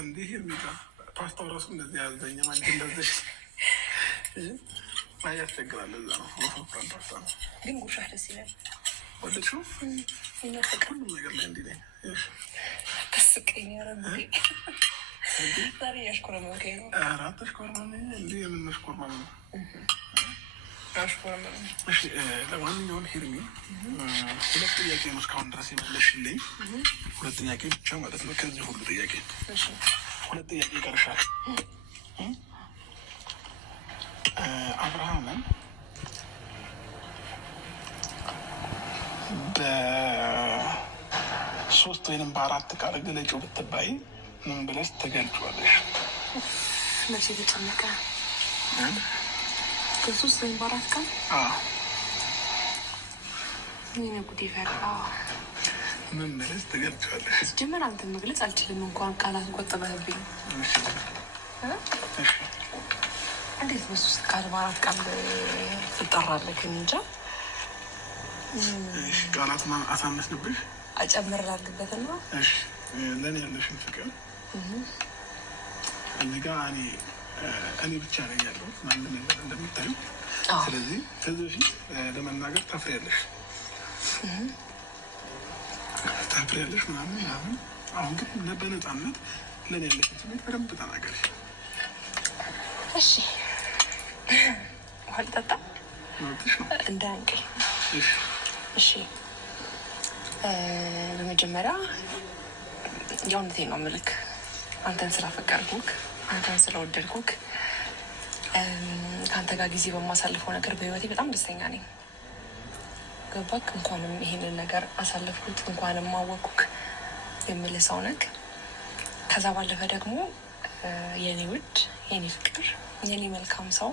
እንዲህ የሚጋ ፓስታው ራሱ እንደዚህ ያዘኝ ማለት እንደዚህ ያስቸግራል። እዛ ነው ወፈፍራም ፓስታ ነው፣ ግን ጉርሻ ደስ ይላል። ወደድሽው? ሁሉም ነገር ላይ እንዲህ ነኝ። ተስቀኝ ያረጉ ዛሬ ያሽኮረመንከኝ ነው። አራት ተሽኮረመን እንዲህ የምንሽኮርመን ነው። ለማንኛውም ሄርሚ ሁለት ጥያቄ ነው እስካሁን ድረስ የመለሽልኝ። ሁለት ጥያቄ ብቻ ማለት ነው። ከዚህ ሁሉ ጥያቄ ሁለት ጥያቄ ይቀርሻል። አብርሃምን በ3 ወይም በ4 ቃል ግለጪው ብትባይ ምን ብለሽ ትገልጪዋለሽ? መቼ ተጨነቀ? በ3 ወይም በ4 ቃል ይህን ጉድ ይፈራ። ምን ብለሽ ትገልጪዋለሽ? ጀመር አንተ መግለጽ አልችልም። እንኳን ቃላት ቆጥበህብኝ። እንዴት በ3 ቃል በ4 ቃል ትጠራለህ? እንጃ። ቃላት አሳነስንብሽ? አጨምር ላድርግበት ነው። ለእኔ ያለሽን ፍቅር እዚህ ጋር እኔ ብቻ ነኝ ያለሁት ማንም ነገር እንደምታዩ። ስለዚህ ከዚህ በፊት ለመናገር ታፍሪያለሽ ምናምን። አሁን ግን በነፃነት ለእኔ ያለሽን ስሜት በደንብ ተናገሪ። እሺ፣ ውሃ ልጠጣ እንዳያንቀኝ። እሺ፣ በመጀመሪያ የእውነቴን ነው የምልክ። አንተን ስላፈቀርኩክ፣ አንተን ስለወደድኩክ፣ ከአንተ ጋር ጊዜ በማሳልፈው ነገር በህይወቴ በጣም ደስተኛ ነኝ። ገባክ? እንኳንም ይሄንን ነገር አሳለፍኩት፣ እንኳንም ማወቅኩክ የምልህ ሰው ነክ። ከዛ ባለፈ ደግሞ የኔ ውድ፣ የኔ ፍቅር፣ የኔ መልካም ሰው፣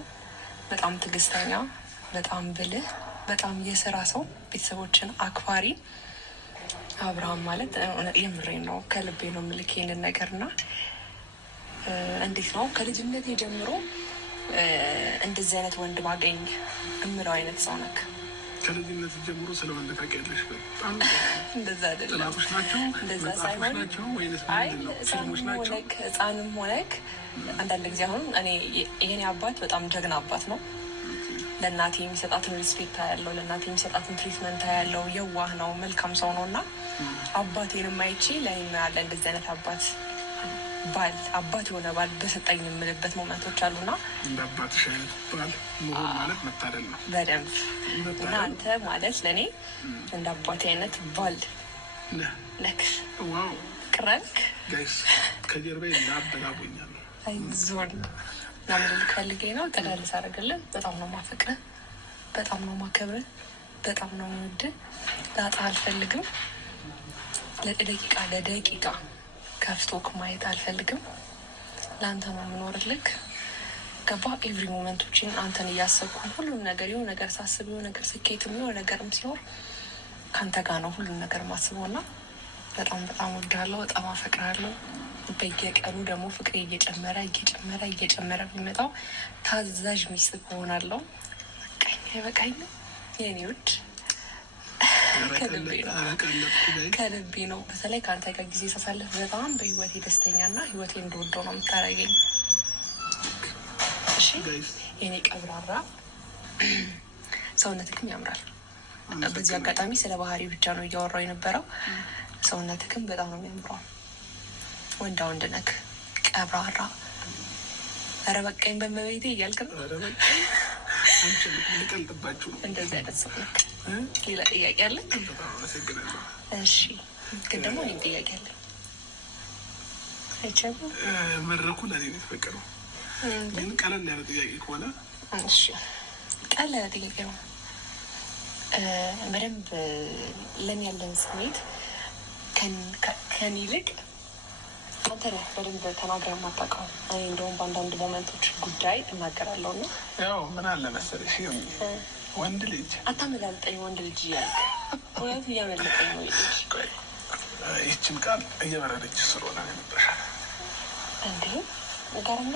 በጣም ትዕግስተኛ፣ በጣም ብልህ፣ በጣም የስራ ሰው፣ ቤተሰቦችን አክባሪ አብርሃም ማለት የምሬን ነው፣ ከልቤ ነው የምልክ ይሄንን ነገር። እና እንዴት ነው ከልጅነቴ ጀምሮ እንደዚህ አይነት ወንድ ባገኝ እምለው አይነት ሰው ነክ። ከልጅነት ጀምሮ ስለ ወንድ ታውቂያለሽ? በጣም እንደዛ አይደለም፣ ጥላቶች ናቸው፣ እንደዛ ሳይሆን ህፃንም ሆነክ አንዳንድ ጊዜ አሁን የኔ አባት በጣም ጀግና አባት ነው። ለእናቴ የሚሰጣትን ሪስፔክት ያለው፣ ለእናቴ የሚሰጣትን ትሪትመንት ያለው፣ የዋህ ነው፣ መልካም ሰው ነው። እና አባቴን ማይቼ ለእኔ ያለ እንደዚህ አይነት አባት የሆነ ባል በሰጠኝ የምልበት ሞመንቶች አሉና እንደ አባትሽ አይነት ባል መሆን ማለት መታደል ነው በደንብ። እና አንተ ማለት ለእኔ እንደ አባቴ አይነት ባል ነክ። ቅረንክ ጋይስ ከጀርባ ላበላቦኛል። አይዞን ናምልክ ፈልጌ ነው ጠቃልስ አደረግልን። በጣም ነው ማፈቅርህ፣ በጣም ነው ማከብርህ፣ በጣም ነው የምወድህ። ላጣ አልፈልግም። ለደቂቃ ከፍቶክ ማየት አልፈልግም። ለአንተ ነው የምኖርልክ። ገባ? ኤቭሪ ሞመንቶችን አንተን እያሰብኩ ሁሉም ነገር የሆነ ነገር ሳስብ የሆነ ነገር ስኬትም የሆነ ነገርም ሲኖር ከአንተ ጋር ነው ሁሉም ነገር ማስበው። እና በጣም በጣም ወድሃለሁ፣ በጣም አፈቅርሃለሁ። በየቀኑ ደግሞ ፍቅሬ እየጨመረ የሚመጣው ታዛዥ ሚስት እሆናለሁ። በቃኝ የኔ ውድ፣ ከልቤ ነው። በተለይ ከአንተ ጋር ጊዜ ሳሳልፍ በጣም በህይወቴ ደስተኛና ህይወቴ እንደወደው ነው የምታደርገኝ። እሺ የኔ ቀብራራ፣ ሰውነትክም ያምራል። በዚህ አጋጣሚ ስለ ባህሪ ብቻ ነው እያወራው የነበረው። ሰውነትክም በጣም ነው የሚያምረው። ወንዳ ወንድ ነክ፣ ቀብራራ። ኧረ በቃኝ በመቤቴ እያልክ ነው። እንደዚህ አይነት ሰው ነክ። ሌላ ጥያቄ አለ? እሺ፣ ግን ደግሞ እኔም ጥያቄ አለ። አይቻሉ መድረኩ ለእኔ ነው የተፈቀደው፣ ግን ቀለል ያለ ጥያቄ ከሆነ እሺ። ቀለል ያለ ጥያቄ ነው። በደንብ ለእኔ ያለን ስሜት ከኔ ይልቅ አንተ ነህ በደንብ ተናግረህ የማታውቀው። እኔ እንደውም በአንዳንድ ሞመንቶች ጉዳይ እናገራለሁ። እና ያው ምን አለ መሰለሽ ወንድ ልጅ አታመላልጠኝ። ወንድ ልጅ እያልክ እውነት እያመለጠኝ ነው። ልጅ ይህችን ቃል እየበረደች ስለሆነ ይመጣሻል እንዴ? ጋርና